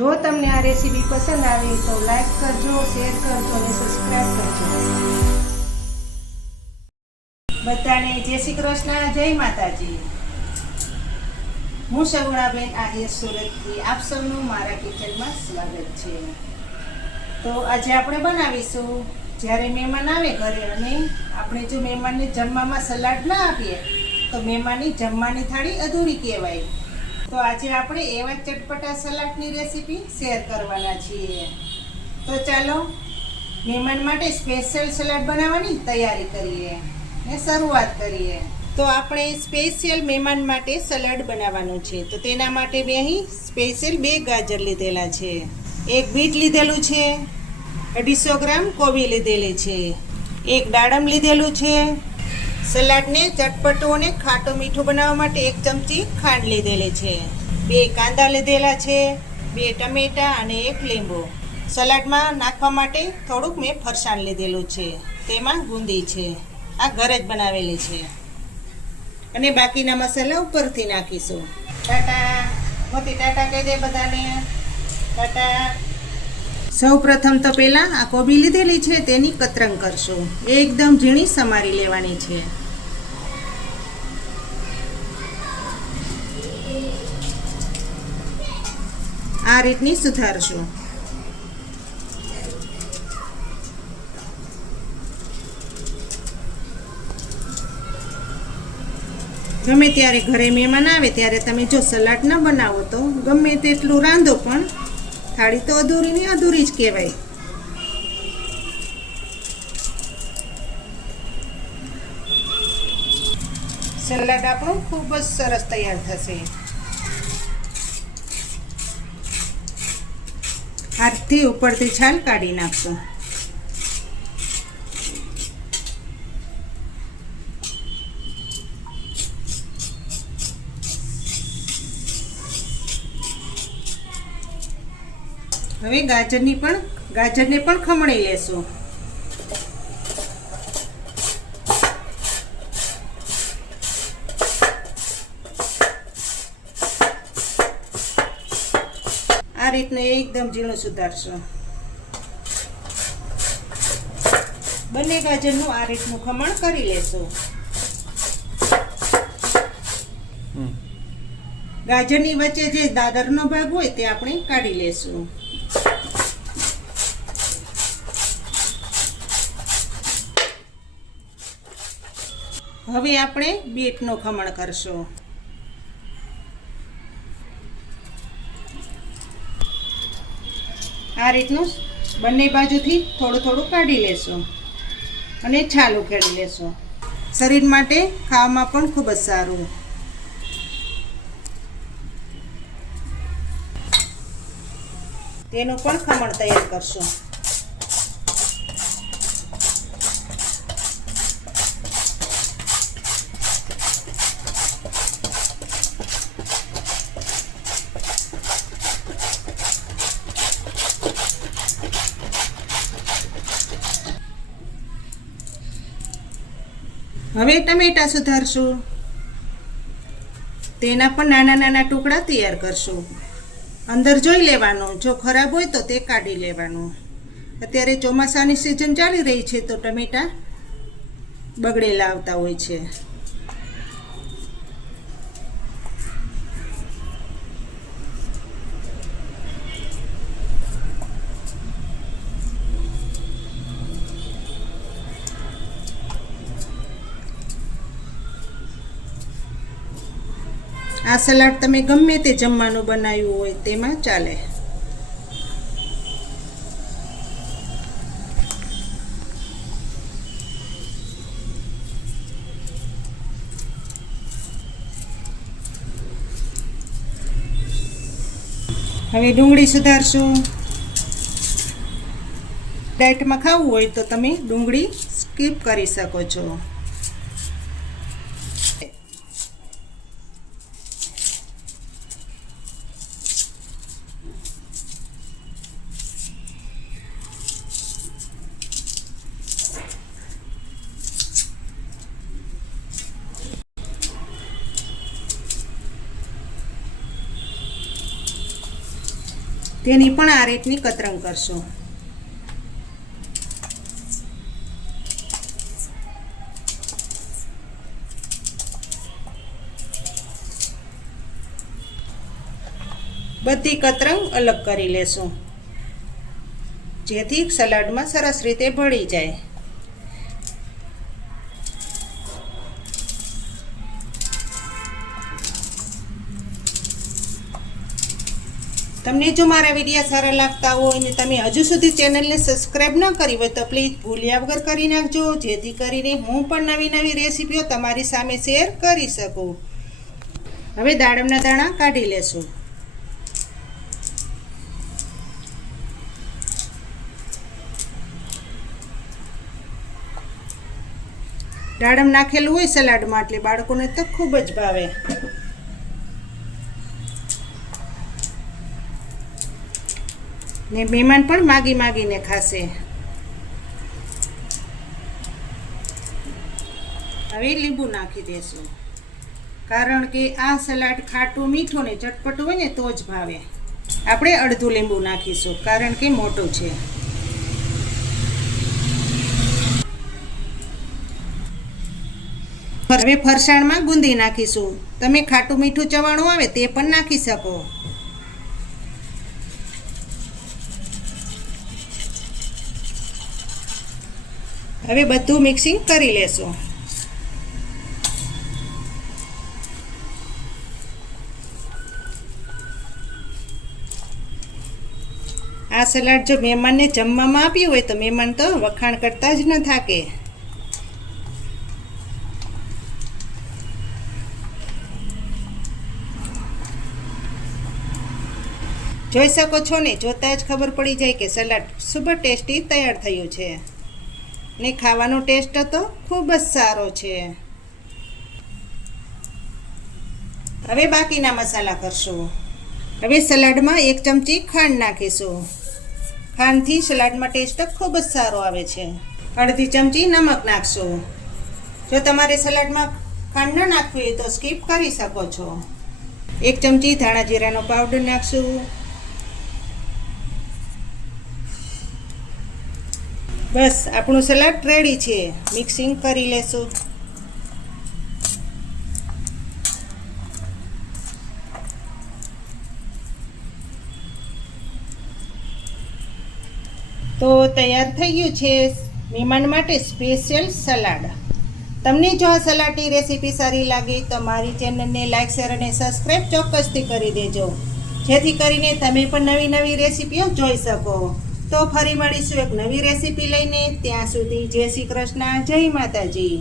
જો તમને આ રેસીપી પસંદ આવી તો લાઈક કરજો, શેર કરજો અને સબસ્ક્રાઈબ કરજો. બધાને જય શ્રી કૃષ્ણ, જય માતાજી. હું સગુણાબેન આહિર સુરતથી આપ સૌનું મારા કિચનમાં સ્વાગત છે. તો આજે આપણે બનાવીશું, જ્યારે મહેમાન આવે ઘરે અને આપણે જો મહેમાનને જમવામાં સલાડ ના આપીએ તો મહેમાનની જમવાની થાળી અધૂરી કહેવાય. તો આજે આપણે એવા ચટપટા સલાડની રેસીપી શેર કરવાના છીએ. તો ચાલો મહેમાન માટે સ્પેશિયલ સલાડ બનાવવાની તૈયારી કરીએ ને શરૂઆત કરીએ. તો આપણે સ્પેશિયલ મહેમાન માટે સલાડ બનાવવાનું છે. તો તેના માટે મેં અહીં સ્પેશિયલ 2 ગાજર લીધેલા છે, 1 બીટ લીધેલું છે, 250 ગ્રામ કોબી લીધેલી છે, 1 દાડમ લીધેલું છે. સલાડને ચટપટું અને ખાટું મીઠું બનાવવા માટે 1 ચમચી ખાંડ લીધેલી છે, 2 કાંદા લીધેલા છે, 2 ટમેટાં અને 1 લીંબુ. સલાડમાં નાખવા માટે થોડુંક મેં ફરસાણ લીધેલું છે, તેમાં ગુંદી છે, આ ઘરે જ બનાવેલી છે અને બાકીના મસાલા ઉપરથી નાખીશું. ટાટા મોટી ટાટા કહી દે બધાને, ટાટા. સૌ પ્રથમ તો પહેલાં આ કોબી લીધેલી છે તેની કતરંગ કરશું. એકદમ ઝીણી સમારી લેવાની છે. આ રીતની સુધારશું. ગમે ત્યારે ઘરે મહેમાન આવે ત્યારે તમે જો સલાડ ન બનાવો તો ગમે તેટલું રાંધો પણ થાળી તો અધૂરીની અધૂરી જ કહેવાય. સલાડ આપણું ખૂબ જ સરસ તૈયાર થશે. હાથથી ઉપરથી છાલ કાઢી નાખશું. હવે ગાજરને પણ ખમણી લેશું. આ રીતનું એકદમ ઝીણું સુધારશું. બંને ગાજરનું આ રીતનું ખમણ કરી લેશું. ગાજરની વચ્ચે જે દાદરનો ભાગ હોય તે આપણે કાઢી લેશું. હવે આપણે બીટનું ખમણ કરશું. આ રીતનું બંને બાજુથી થોડું થોડું કાઢી લેશું અને છાલ ઉખેડી લેશું. શરીર માટે ખાવામાં પણ ખૂબ જ સારું. તેનું પણ ખમણ તૈયાર કરશું. હવે ટમેટા સુધારશું. તેના પણ નાના નાના ટુકડા તૈયાર કરશું. અંદર જોઈ લેવાનું, જો ખરાબ હોય તો તે કાઢી લેવાનું. અત્યારે ચોમાસાની સિઝન ચાલી રહી છે તો ટમેટા બગડેલા આવતા હોય છે. આ સલાડ તમે ગમે તે જમવાનું બનાવ્યું હોય તેમાં ચાલે. હવે ડુંગળી સુધારશું. ડાયટમાં ખાવું હોય તો તમે ડુંગળી સ્કીપ કરી શકો છો. તેની પણ આ રીતની કતરંગ કરશું. બધી કતરંગ અલગ કરી લેશું જેથી સલાડમાં સરસ રીતે ભળી જાય. તમને જો મારા વિડીયો સારા લાગતા હોય અને તમે હજુ સુધી ચેનલને સબસ્ક્રાઈબ ન કરી હોય તો પ્લીઝ ભૂલ્યા વગર કરી નાખજો, જેથી કરીને હું પણ નવી નવી રેસીપીઓ તમારી સામે શેર કરી શકું. હવે દાડમના દાણા કાઢી લેશું. દાડમ નાખેલું હોય સલાડમાં એટલે બાળકોને તો ખૂબ જ ભાવે. ને મહેમાન પણ માગી માગીને ખાશે. હવે લીંબુ નાખી દેશું, કારણ કે આ સલાડ ખાટું મીઠું ને ચટપટું હોય ને તો જ ભાવે. આપણે અડધું લીંબુ નાખીશું કારણ કે મોટું છે. હવે ફરસાણમાં ગુંદી નાખીશું. તમે ખાટું મીઠું ચવાણું આવે તે પણ નાખી શકો. હવે બધું મિક્સિંગ કરી લેશું. આ સલાડ જો મહેમાનને જમવામાં આપ્યું હોય તો મહેમાન તો વખાણ કરતા જ ન થાકે. જોઈ શકો છો ને, જોતાં જ ખબર પડી જાય કે સલાડ ખૂબ ટેસ્ટી તૈયાર થયું છે ને ખાવાનો ટેસ્ટ તો ખૂબ જ સારો છે. હવે બાકીના મસાલા કરશું. હવે સલાડમાં 1 ચમચી ખાંડ નાખીશું. ખાંડથી સલાડમાં ટેસ્ટ ખૂબ જ સારો આવે છે. અડધી ચમચી નમક નાખશું. જો તમારે સલાડમાં ખાંડ ન નાખવી હોય તો સ્કીપ કરી શકો છો. 1 ચમચી ધાણા જીરાનો પાવડર નાખશું. બસ આપણું સલાડ રેડી છે. મિક્સિંગ કરી લેશું. તો તૈયાર થઈ ગયું છે મહેમાન માટે સ્પેશિયલ સલાડ. તમને જો આ સલાડની રેસીપી સારી લાગે તો મારી ચેનલને લાઈક, શેર અને સબસ્ક્રાઈબ ચોક્કસથી કરી દેજો, જેથી કરીને તમે પણ નવી નવી રેસીપીઓ જોઈ શકો. તો ફરી મળીશું એક નવી રેસીપી લઈને. ત્યાં સુધી જય શ્રી કૃષ્ણ, જય માતાજી.